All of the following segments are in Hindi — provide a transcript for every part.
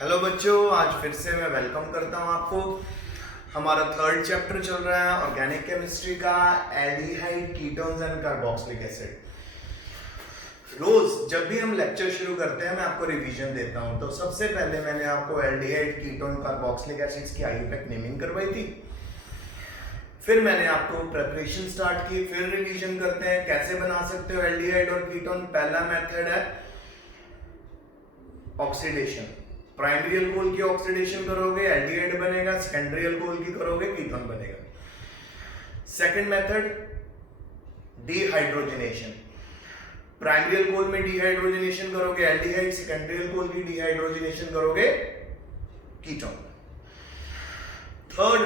हेलो बच्चों, आज फिर से मैं वेलकम करता हूं आपको। हमारा थर्ड चैप्टर चल रहा है ऑर्गेनिक केमिस्ट्री का, aldehyde, ketones and carboxylic acid. रोज जब भी हम लेक्चर शुरू करते हैं मैं आपको रिवीजन देता हूं। तो सबसे पहले मैंने आपको एल्डिहाइड, कीटोन, कार्बोक्सिलिक एसिड्स की आईयूपैक नेमिंग करवाई थी। फिर मैंने आपको प्रिपरेशन स्टार्ट की। फिर रिवीजन करते हैं कैसे बना सकते हो एल्डिहाइड और कीटोन। पहला मेथड है ऑक्सीडेशन। प्राइमरी अल्कोहल की ऑक्सीडेशन करोगे एल्डिहाइड बनेगा, सेकेंडरी अल्कोहल की करोगे कीटोन बनेगा। Second method dehydrogenation. Primary alcohol में डिहाइड्रोजनेशन करोगे एल्डिहाइड, सेकेंडरी अल्कोहल की डिहाइड्रोजनेशन करोगे कीटोन। थर्ड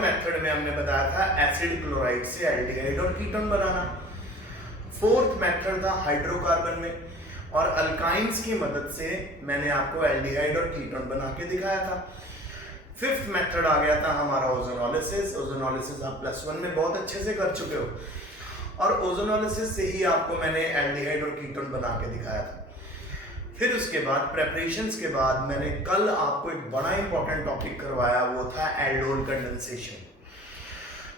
मेथड में हमने बताया था एसिड क्लोराइड से एल्डिहाइड और कीटोन बनाना। फोर्थ मेथड था हाइड्रोकार्बन में, और अल्काइंस की मदद से मैंने आपको एल्डिहाइड और कीटोन बना के दिखाया था। फिफ्थ मेथड आ गया था हमारा ओजोनोलिसिस। ओजोनोलिसिस आप +1 में बहुत अच्छे से कर चुके हो, और ओजोनोलिसिस से ही आपको मैंने एल्डिहाइड और कीटोन बना के दिखाया था। फिर उसके बाद प्रेपरेशंस के बाद मैंने कल आपको एक बड़ा इंपॉर्टेंट टॉपिक करवाया, वो था एल्डोल कंडेंसेशन।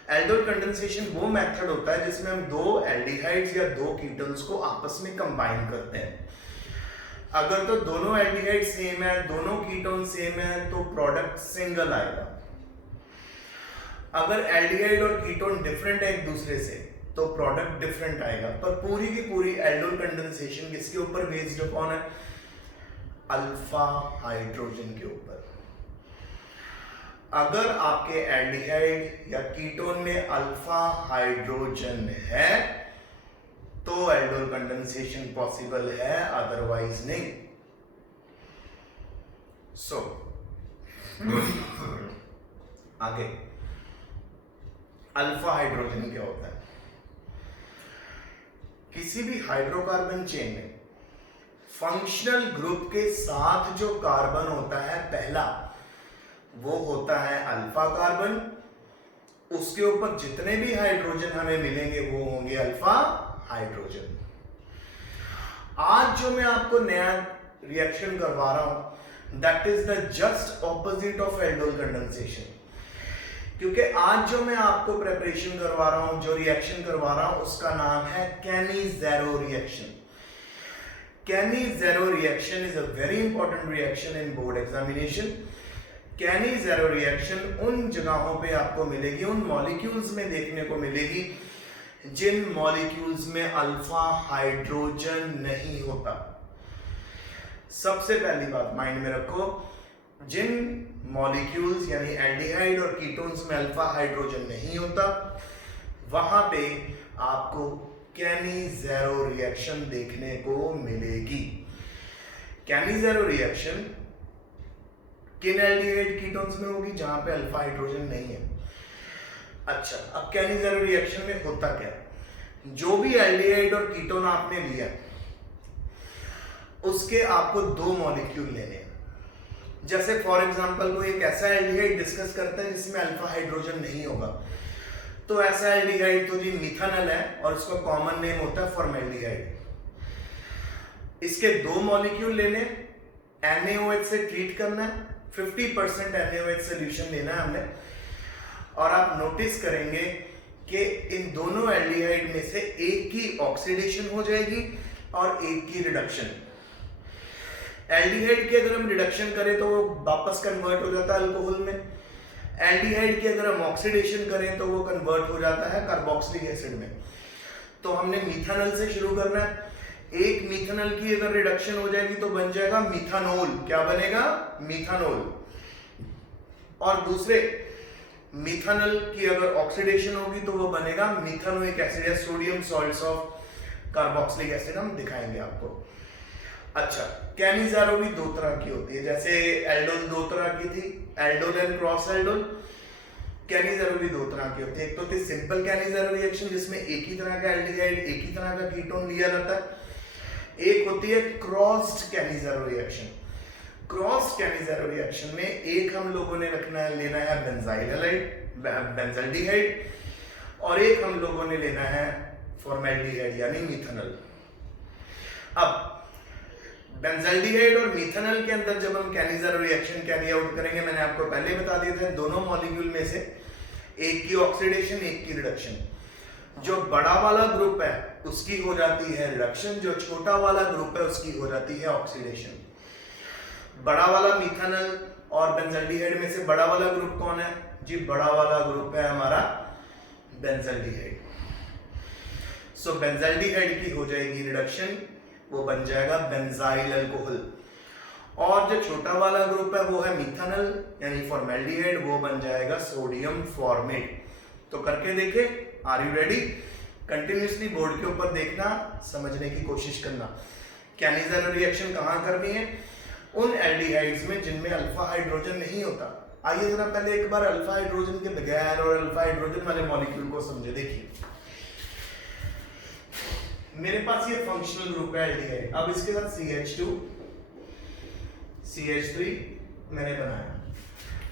एल्डोल कंडेंसेशन वो मेथड होता है जिसमें हम दो एल्डिहाइड्स या दो कीटोन्स को आपस में कंबाइन करते हैं। अगर तो दोनों एल्डिहाइड सेम है, दोनों कीटोन सेम है, तो प्रोडक्ट सिंगल आएगा। अगर एल्डिहाइड और कीटोन डिफरेंट है एक दूसरे से तो प्रोडक्ट डिफरेंट आएगा। पर पूरी की पूरी एल्डोल कंडेंसेशन किसके ऊपर बेस्ड अपॉन है? अल्फा हाइड्रोजन के ऊपर। अगर आपके एल्डिहाइड या कीटोन में अल्फा हाइड्रोजन है तो एल्डोल कंडेंसेशन पॉसिबल है, अदरवाइज नहीं। सो आगे अल्फा हाइड्रोजन क्या होता है? किसी भी हाइड्रोकार्बन चेन में फंक्शनल ग्रुप के साथ जो कार्बन होता है पहला, वो होता है अल्फा कार्बन। उसके ऊपर जितने भी हाइड्रोजन हमें मिलेंगे वो होंगे अल्फा हाइड्रोजन। आज जो मैं आपको नया रिएक्शन करवा रहा हूं, that is the just opposite of aldol condensation. क्योंकि आज जो मैं आपको प्रिपरेशन करवा रहा हूं, जो रिएक्शन करवा रहा हूं, उसका नाम है Cannizzaro reaction. Cannizzaro reaction is a very important reaction in board examination. Cannizzaro reaction उन जगहों पे आपको मिलेगी, उन मॉलिक्यूल्स में देखने को मिलेगी जिन मॉलिक्यूल्स में अल्फा हाइड्रोजन नहीं होता। सबसे पहली बात माइंड में रखो, जिन मॉलिक्यूल्स यानी एल्डिहाइड और कीटोन्स में अल्फा हाइड्रोजन नहीं होता, वहां पे आपको कैनी-ज़ेरो रिएक्शन देखने को मिलेगी। कैनी-ज़ेरो रिएक्शन किन एल्डिहाइड कीटोन्स में होगी? जहां पे अल्फा हाइड्रोजन नहीं है। अच्छा, अब कैनी-ज़ेरो रिएक्शन में होता क्या? जो भी एल्डिहाइड और कीटोन आपने लिया उसके आपको दो मॉलिक्यूल लेने हैं। जैसे फॉर एग्जांपल कोई एक ऐसा एल्डिहाइड डिस्कस करता है जिसमें अल्फा हाइड्रोजन नहीं होगा, तो ऐसा एल्डिहाइड तो जी मिथानल है और उसका कॉमन नेम होता है फॉर्मेल्डिहाइड। इसके दो मॉलिक्यूल लेने, NaOH से ट्रीट करना है, 50% NaOH सोल्यूशन लेना है हमने, और आप नोटिस करेंगे कि इन दोनों एल्डिहाइड में से एक की ऑक्सीडेशन हो जाएगी और एक की रिडक्शन। एल्डिहाइड की अगर हम रिडक्शन करें तो वो वापस कन्वर्ट हो जाता है अल्कोहल में। एल्डिहाइड की अगर हम ऑक्सीडेशन करें तो वो कन्वर्ट हो जाता है कार्बोक्सिलिक एसिड में। तो हमने मिथानल से शुरू करना है। एक मिथानल की अगर रिडक्शन हो जाएगी तो बन जाएगा मिथानोल। क्या बनेगा? मिथानोल। और दूसरे मिथानल की अगर ऑक्सीडेशन होगी तो वो बनेगा मिथानोइक एसिड या sodium salts of carboxylic acid, हम दिखाएंगे आपको। अच्छा, कैनी-ज़ेरो भी दो तरह की होती है। जैसे एल्डोल दो तरह की थी, एल्डोल एंड क्रॉस एल्डोल। कैनी-ज़ेरो भी दो तरह की होती है। एक तो थी सिंपल कैनी-ज़ेरो रिएक्शन जिसमें एक ही तरह का एल्डिहाइड, एक ही तरह का कीटोन लिया जाता है। एक होती है क्रॉस्ड कैनी-ज़ेरो रिएक्शन। क्रॉस कैनी-ज़ेरो रिएक्शन में एक हम लोगों ने लेना है बेंजाइल हैलाइड, बेंजल्डिहाइड, और एक हम लोगों ने लेना है फॉर्मेल्डिहाइड यानी मिथानल। अब बेंजाल्डिहाइड और मिथानल के अंदर जब हम कैनिज़ारो रिएक्शन कैरी आउट करेंगे, मैंने आपको पहले बता दिया था, दोनों मॉलिक्यूल में से एक की ऑक्सीडेशन, एक की रिडक्शन। जो बड़ा वाला ग्रुप है उसकी हो जाती है रिडक्शन, जो छोटा वाला ग्रुप है उसकी हो जाती है ऑक्सीडेशन। बड़ा वाला मिथानल और बेंजाल्डिहाइड में से बड़ा वाला ग्रुप कौन है जी? बड़ा वाला ग्रुप है हमारा बेंजाल्डिहाइड। सो बेंजाल्डिहाइड की हो जाएगी रिडक्शन, वो बन जाएगा बेंजाइल अल्कोहल। और जो छोटा वाला ग्रुप है वो है मिथानल यानी फॉर्मेल्डिहाइड, वो बन जाएगा सोडियम फॉर्मेट। तो करके देखे, are you ready? Continuously board के ऊपर देखना, समझने की कोशिश करना। कैनिज़ारो रिएक्शन कहाँ करनी है? उन एल्डिहाइड्स में जिनमें अल्फा हाइड्रोजन नहीं होता। आइए जरा पहले एक बार अल्फा हाइड्रोजन के बगैर और अल्फा हाइड्रोजन वाले मॉलिक्यूल को समझे। देखिए मेरे पास ये फंक्शनल ग्रुप है एल्डिहाइड, अब इसके साथ CH2 CH3 मैंने बनाया।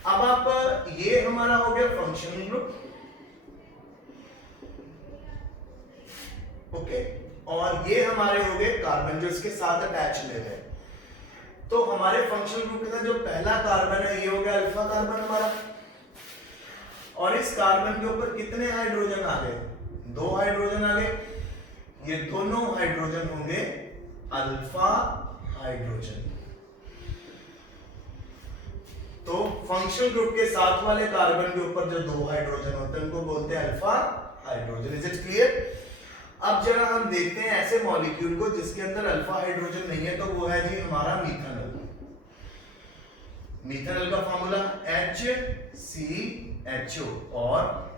अब आप ये हमारा हो गया फंक्शनल ग्रुप, ओके, और ये हमारे हो गए कार्बन जो इसके साथ अटैच हुए थे। तो हमारे फंक्शनल ग्रुप के साथ जो पहला कार्बन है ये हो गया अल्फा कार्बन हमारा, और इस कार्बन के ऊपर कितने हाइड्रोजन आ गए? 2 हाइड्रोजन आ गए। ये दोनों हाइड्रोजन होंगे अल्फा हाइड्रोजन। तो फंक्शनल ग्रुप के साथ वाले कार्बन के ऊपर जो 2 हाइड्रोजन होते हैं उनको बोलते हैं alpha hydrogen. Is it clear? अब जरा हम देखते हैं ऐसे मॉलिक्यूल को जिसके अंदर अल्फा हाइड्रोजन नहीं है, तो वो है जी हमारा मिथानल। मिथानल का फॉर्मूला HCHO। और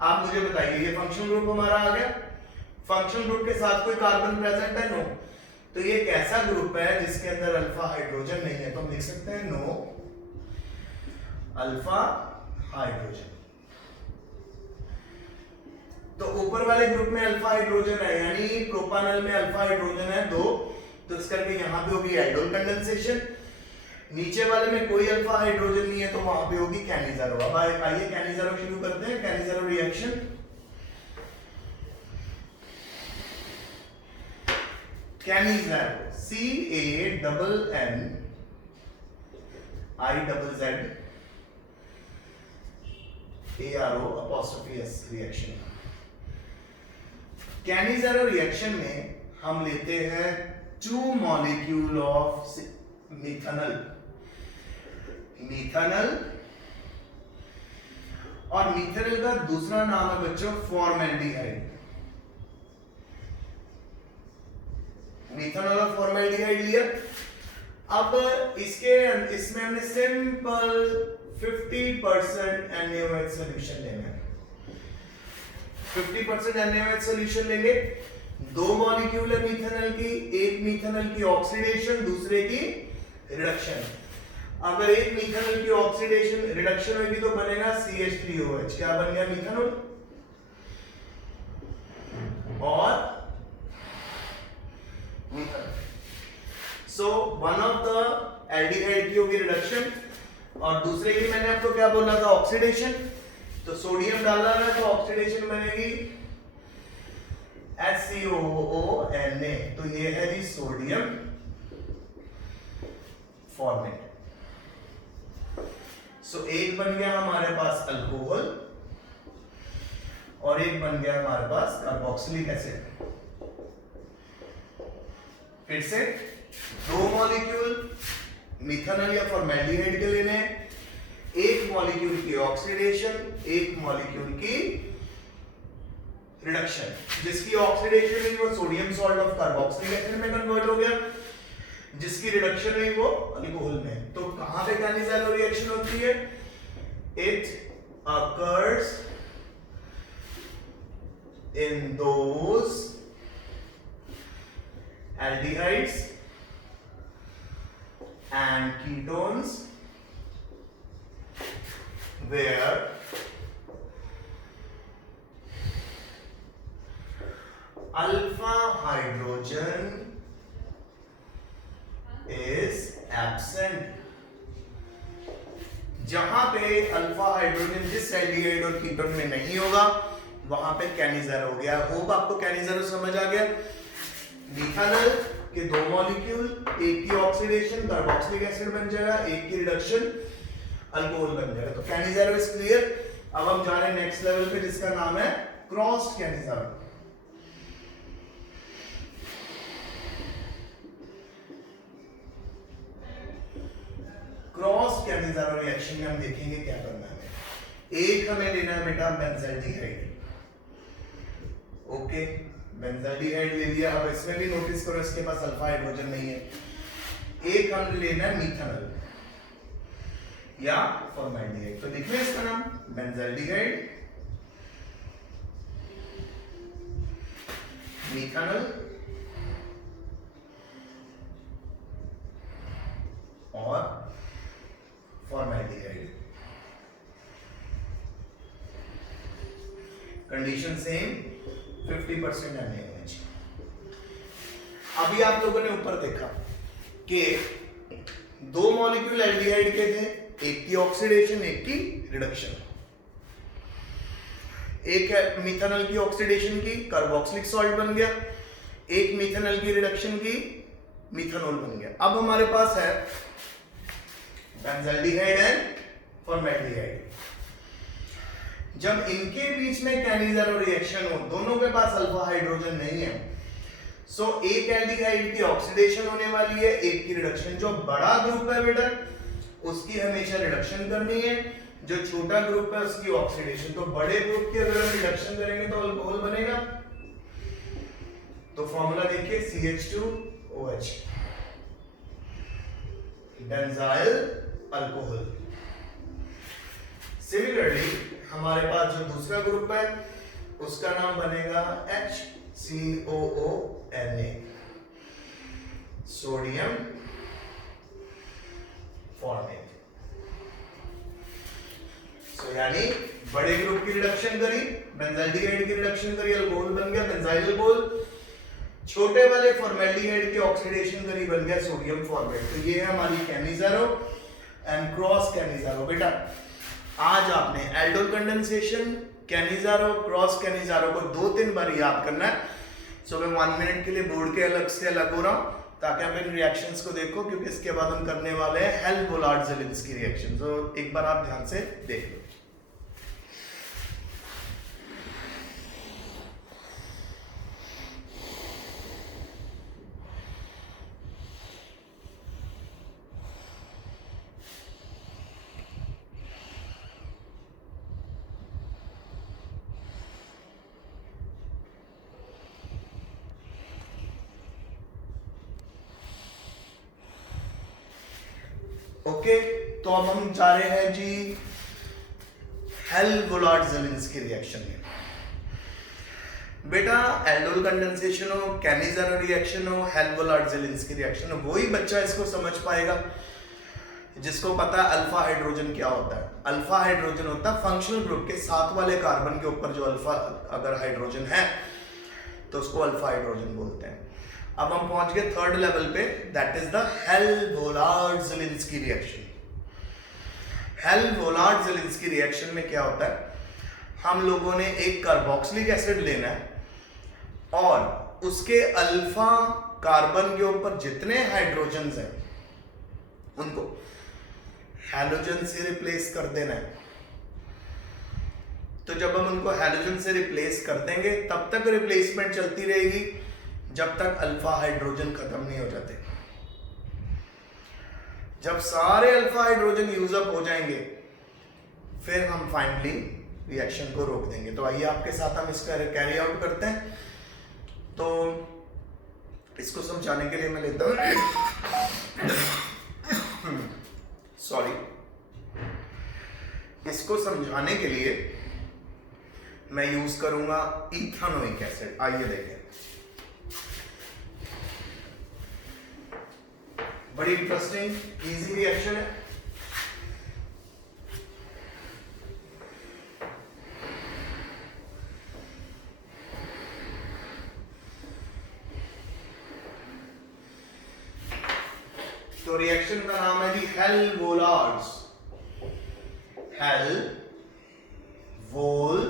आप मुझे बताइए ये फंक्शनल ग्रुप हमारा आ गया। फंक्शनल ग्रुप के साथ कोई कार्बन प्रेजेंट है? नो। तो ये एक ऐसा ग्रुप है जिसके अंदर अल्फा हाइड्रोजन नहीं है, तो हम लिख सकते हैं नो अल्फा हाइड्रोजन। तो ऊपर वाले ग्रुप में अल्फा हाइड्रोजन है, यानी प्रोपानल में अल्फा हाइड्रोजन है 2, तो इस करके यहां पे होगी आइडोल कंडेंसेशन। नीचे वाले में कोई अल्फा हाइड्रोजन नहीं है तो वहां पे होगी कैनिज़ारो। अब आइए कैनिज़ारो शुरू करते हैं, Cannizzaro reaction. Cannizzaro CANNIZARO reaction. Cannizzaro reaction में हम लेते हैं 2 मॉलिक्यूल ऑफ मिथानल और मिथानल का दूसरा नाम है बच्चों फॉर्मेल्डिहाइड। मिथानल और फॉर्मेल्डिहाइड लिया। अब इसमें हमने सिंपल 50% NaOH सॉल्यूशन लेना है। 50% NaOH सॉल्यूशन लेंगे। 2 मॉलिक्यूल है मिथानल की, एक मिथानल की ऑक्सीडेशन, दूसरे की रिडक्शन। अगर एक मिथानल की ऑक्सीडेशन रिडक्शन होगी तो बनेगा CH3OH। क्या बन गया? मिथानल। और so one of the aldehyde की होगी रिडक्शन और दूसरे की मैंने आपको क्या बोला था? ऑक्सीडेशन। तो सोडियम डालना है तो ऑक्सीडेशन बनेगी HCOONA। तो ये है जी सोडियम फॉर्मेट। सो एक बन गया हमारे पास अल्कोहल और एक बन गया हमारे पास कार्बोक्सिलिक एसिड। फिर से 2 मॉलिक्यूल मिथानल या फॉर्मेल्डिहाइड के लेने हैं। एक मॉलिक्यूल की ऑक्सीडेशन, एक मॉलिक्यूल की रिडक्शन। जिसकी ऑक्सीडेशन हुई वो sodium salt of carboxylic acid में कन्वर्ट हो गया, जिसकी रिडक्शन हुई वो अल्कोहल में। तो कहां पे कैनिज़ारो रिएक्शन होती है? It occurs in those aldehydes and ketones where alpha hydrogen is absent। जहां पे अल्फा हाइड्रोजन जिस एल्डिहाइड और कीटोन में नहीं होगा वहां पे कैनिज़ेरो हो गया। होप आपको कैनिज़ेरो समझ आ गया। मिथानल के दो मॉलिक्यूल, एक की ऑक्सीडेशन कार्बोक्सिलिक एसिड बन जाएगा, एक की रिडक्शन अल्कोहल बन जाएगा। तो कैनिज़ेरो इज क्लियर। अब हम जा रहे हैं नेक्स्ट लेवल पे जिसका नाम है क्रॉस्ड कैनिज़ेरो। क्रॉस कैनिज़ेरो रिएक्शन में हम देखेंगे क्या करना है। एक हमें लेना है बेटा बेंजाल्डिहाइड। ओके, बेंजाल्डिहाइड ले लिया। अब इसमें भी नोटिस करो इसके पास अल्फा हाइड्रोजन नहीं है। एक हमने लेना है मिथानल या फॉर्मल्डिहाइड। तो देखिए इसका नाम बेंजाल्डिहाइड, मिथानल और फॉर्मल्डिहाइड। Condition same, 50% NaOH। अभी आप लोगों ने ऊपर देखा कि दो मॉलिक्यूल एल्डिहाइड के थे, एक की ऑक्सीडेशन एक की रिडक्शन। एक मिथानल की ऑक्सीडेशन की कार्बोक्सिलिक सॉल्ट बन गया, एक मिथानल की रिडक्शन की मिथानॉल बन गया। अब हमारे पास है बेंजाल्डिहाइड एंड फॉर्मल्डिहाइड। जब इनके बीच में कैनिज़ेरो रिएक्शन हो, दोनों के पास अल्फा हाइड्रोजन नहीं है, सो एक एल्डिहाइड की ऑक्सीडेशन होने वाली है, एक की रिडक्शन। जो बड़ा ग्रुप है बेटा उसकी हमेशा रिडक्शन करनी है, जो छोटा ग्रुप है उसकी ऑक्सीडेशन। तो बड़े ग्रुप की अगर हम रिडक्शन करेंगे तो अल्कोहल बनेगा। तो फॉर्मूला देखिए CH2OH, बेंजाइल अल्कोहल। सिमिलरली हमारे पास जो दूसरा ग्रुप है उसका नाम बनेगा HCOONA, सोडियम फॉर्मेट। सो यानी बड़े ग्रुप की रिडक्शन करी, बेंजाल्डिहाइड की रिडक्शन करी, अल्कोहल बन गया बेंजाइल अल्कोहल। छोटे वाले फॉर्मल्डिहाइड की ऑक्सीडेशन करी, बन गया सोडियम फॉर्मेट। तो ये है हमारी कैनिज़ेरो एंड क्रॉस कैनिज़ेरो। बेटा आज आपने एल्डोल कंडेंसेशन, कैनिज़ेरो, क्रॉस कैनिज़ेरो को 2-3 बार याद करना है। सो मैं 1 मिनट के लिए बोर्ड के अलग से अलग हो रहा हूं ताकि आप इन रिएक्शंस को देखो, क्योंकि इसके बाद हम करने वाले हैं हेल्म-वोलार्ड-ज़ेलिंस्की रिएक्शन। तो एक बार आप ध्यान से देख लो। ओके, तो अब हम जा रहे हैं जी हेल्म-वोलार्ड-ज़ेलिंस्की रिएक्शन में। बेटा एल्डोल कंडेंसेशन हो, कैनिज़ेरो रिएक्शन हो, हेल्म-वोलार्ड-ज़ेलिंस्की रिएक्शन हो, वही बच्चा इसको समझ पाएगा जिसको पता है अल्फा हाइड्रोजन क्या होता है। अल्फा हाइड्रोजन होता है फंक्शनल ग्रुप के साथ वाले कार्बन के ऊपर जो अल्फा अगर हाइड्रोजन है तो उसको अल्फा हाइड्रोजन बोलते हैं। अब हम पहुंच गए थर्ड लेवल पे, that is the Hell Volhard Zelinsky reaction. Hell Volhard Zelinsky reaction में क्या होता है, हम लोगों ने एक कार्बोक्सिलिक एसिड लेना है और उसके अल्फा कार्बन के ऊपर जितने हाइड्रोजन्स हैं उनको हैलोजन से रिप्लेस कर देना है। तो जब हम उनको हैलोजन से रिप्लेस कर देंगे तब तक रिप्लेसमेंट चलती रहेगी जब तक अल्फा हाइड्रोजन खत्म नहीं हो जाते। जब सारे अल्फा हाइड्रोजन यूज अप हो जाएंगे फिर हम फाइनली रिएक्शन को रोक देंगे। तो आइए आपके साथ हम इसका कैरी आउट करते हैं। तो इसको समझाने के लिए मैं लेता हूं सॉरी, इसको समझाने के लिए मैं यूज करूंगा इथानोइक एसिड। आइए देखें, बड़ी इंटरेस्टिंग इजी रिएक्शन है। तो रिएक्शन का नाम है जी हेल्म-वोलार्ड्स, हेल्म-वोल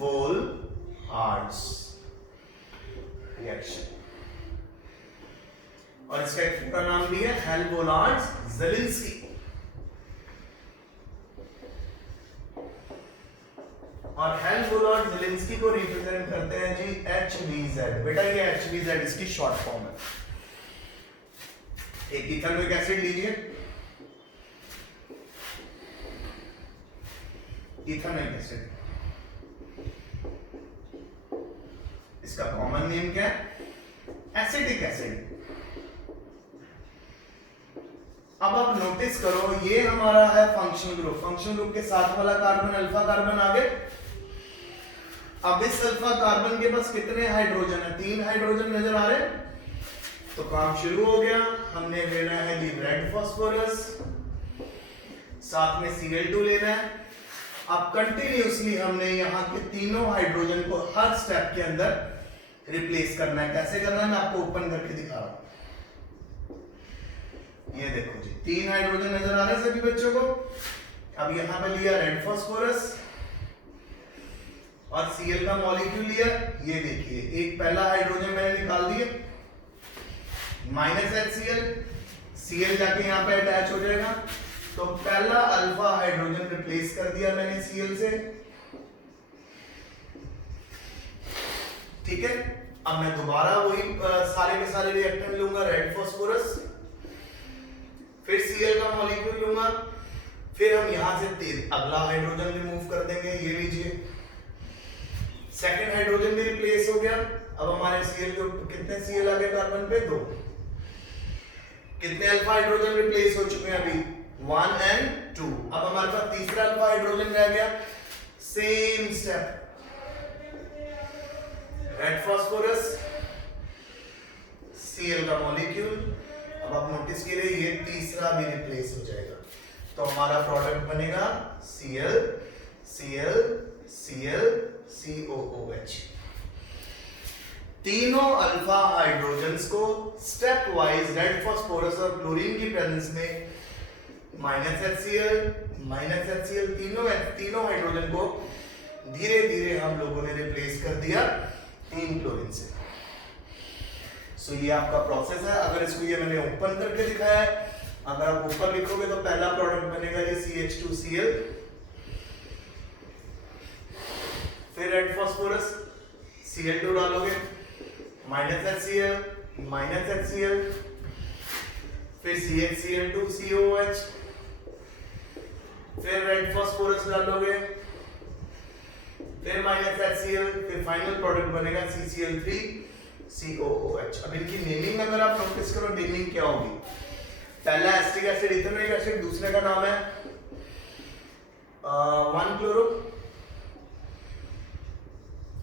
हेल्वोलार्ड्स रिएक्शन, और इसका एक पूरा नाम भी है हेल्वोलार्ड्स-ज़ेलिंस्की। और हेल्वोलार्ड्स-ज़ेलिंस्की को रिप्रेजेंट करते हैं जी HVZ। बेटा ये HVZ इसकी शॉर्ट फॉर्म है। एक इथेनोइक एसिड लीजिए, इथेनोइक एसिड, इसका कॉमन नेम क्या है? Acetic acid. अब आप नोटिस करो ये हमारा है फंक्शनल ग्रुप, फंक्शनल ग्रुप के साथ वाला कार्बन अल्फा कार्बन आगे। अब इस अल्फा कार्बन के पास कितने हाइड्रोजन है? 3 हाइड्रोजन नजर आ रहे हैं। तो काम शुरू हो गया, हमने लेना है जी रेड फास्फोरस, साथ में Cl2 लेना है। अब कंटिन्यूअसली हमने यहाँ के तीनों हाइड्रोजन को हर स्टेप के अंदर रिप्लेस करना है। कैसे करना है मैं आपको ओपन करके दिखा रहा हूं। ये देखो जी 3 हाइड्रोजन नजर आ रहे हैं सभी बच्चों को। अब यहाँ पे लिया रेड फास्फोरस और Cl का मॉलिक्यूल लिया। ये देखिए एक पहला हाइड्रोजन मैंने निकाल दिया, -HCl, Cl जाके यहाँ पे अटैच हो जाएगा। तो पहला अल्फा हाइड्रोजन रिप्लेस कर दिया मैंने Cl से, ठीक है। अब मैं दोबारा वही सारे के सारे रिएक्टेंट लूंगा, रेड फास्फोरस, फिर Cl का मॉलिक्यूल लूंगा, फिर हम यहां से अगला हाइड्रोजन रिमूव कर देंगे। ये लीजिए सेकंड हाइड्रोजन भी रिप्लेस हो गया। अब हमारे Cl के कितने Cl आ गए कार्बन पे? 2। कितने अल्फा हाइड्रोजन रिप्लेस हो चुके हैं अभी? 1 and 2। अब हमारे पास तीसरा अल्फा हाइड्रोजन रह गया। Same step, red phosphorus, Cl का मॉलिक्यूल। अब आप नोटिस कीजिए ये तीसरा भी रिप्लेस हो जाएगा। तो हमारा प्रोडक्ट बनेगा Cl Cl Cl COOH। तीनों अल्फा हाइड्रोजन्स को स्टेप वाइज रेड फास्फोरस और क्लोरीन की प्रेजेंस में -HCl तीनों हाइड्रोजन को धीरे धीरे हम लोगों ने रिप्लेस कर दिया 3 क्लोरीन से। सो ये आपका प्रोसेस है। अगर इसको ये मैंने ओपन करके दिखाया है, अगर आप ऊपर लिखोगे तो पहला प्रोडक्ट बनेगा ये CH2Cl, फिर रेड फास्फोरस, Cl2 डालोगे, -HCl, फिर CH2COOH, फिर रेड फास्फोरस डालोगे, फिर -HCl, फिर फाइनल प्रोडक्ट बनेगा CCl3COOH। अब इनकी नेमिंग अगर आप नोटिस करो, नेमिंग क्या होगी? पहला एसिटिक एसिड इथेनोइक एसिड, दूसरे का नाम है 1-क्लोरो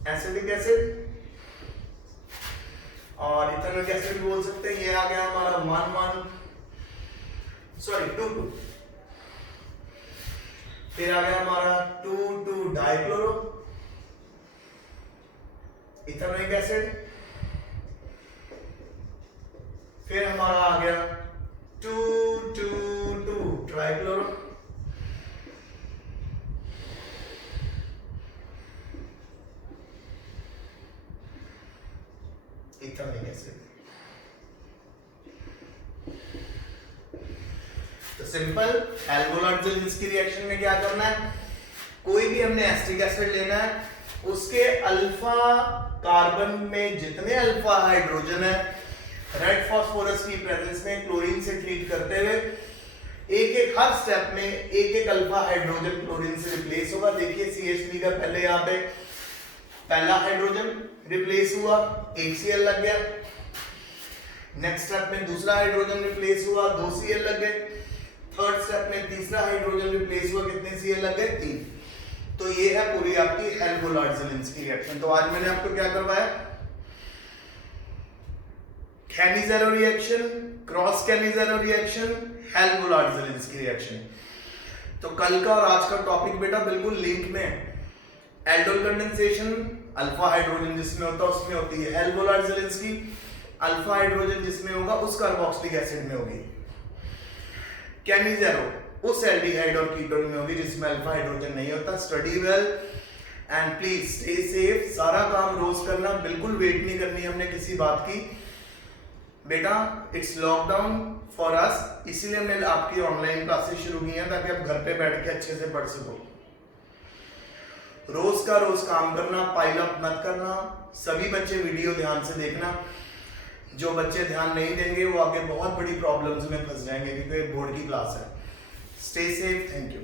एसिटिक एसिड, और इथेनोइक एसिड बोल सकते हैं। ये आ गया हमारा 2-2। फिर आ गया हमारा 2,2-डाइक्लोरो इथेनोइक एसिड। फिर हमारा आ गया 2,2,2-ट्राइक्लोरो इथेनोइक एसिड। तो सिंपल हेल्वोलार्ड्स-ज़ेलिंस्की रिएक्शन में क्या करना है? कोई भी हमने एसिटिक एसिड लेना है, उसके अल्फा कार्बन में जितने अल्फा हाइड्रोजन है, रेड फास्फोरस की प्रेजेंस में क्लोरीन से ट्रीट करते हुए एक हर स्टेप में एक अल्फा हाइड्रोजन क्लोरीन से रिप्लेस होगा। देखिए CH3 का पहले यहाँ पे पहला हाइड्रोजन रिप्लेस हुआ, एक Cl लग गया। नेक्स्ट स्टेप में दूसरा हाइड्रोजन रिप्लेस हुआ, 2 Cl लग गए। थर्ड स्टेप में तीसरा हाइड्रोजन रिप्लेस हुआ, कितने Cl लग गए? 3। तो ये है पूरी आपकी हेल्वोलार्ड्स-ज़ेलिंस्की रिएक्शन। तो आज मैंने आपको क्या करवाया? Cannizzaro reaction, cross Cannizzaro reaction, Hell Volhard Zelinsky reaction. तो कल का और आज का टॉपिक बेटा बिल्कुल लिंक में है। एल्डोल कंडेंसेशन अल्फा हाइड्रोजन जिसमें होता है उसमें होती है हेल्वोलार्ड्स-ज़ेलिंस्की, अल्फा हाइड्रोजन जिसमें होगा उस कार्बोक्सिलिक एसिड में होगी। कैनिज़ेरो उस एल्डिहाइड और कीटोन में होगी जिसमें अल्फा हाइड्रोजन नहीं होता। Study well, and please stay safe. सारा काम रोज करना, बिल्कुल वेट नहीं करनी हमने किसी बात की बेटा। इट्स लॉकडाउन फॉर अस, इसीलिए हमने आपकी ऑनलाइन क्लासेस शुरू की हैं ताकि आप घर पे बैठ के अच्छे से पढ़ सको। रोज का रोज काम करना, पाइल अप मत करना। सभी बच्चे वीडियो ध्यान से देखना। जो बच्चे ध्यान नहीं देंगे वो आगे बहुत बड़ी प्रॉब्लम्स में फंस जाएंगे क्योंकि बोर्ड की क्लास है। Stay safe, thank you.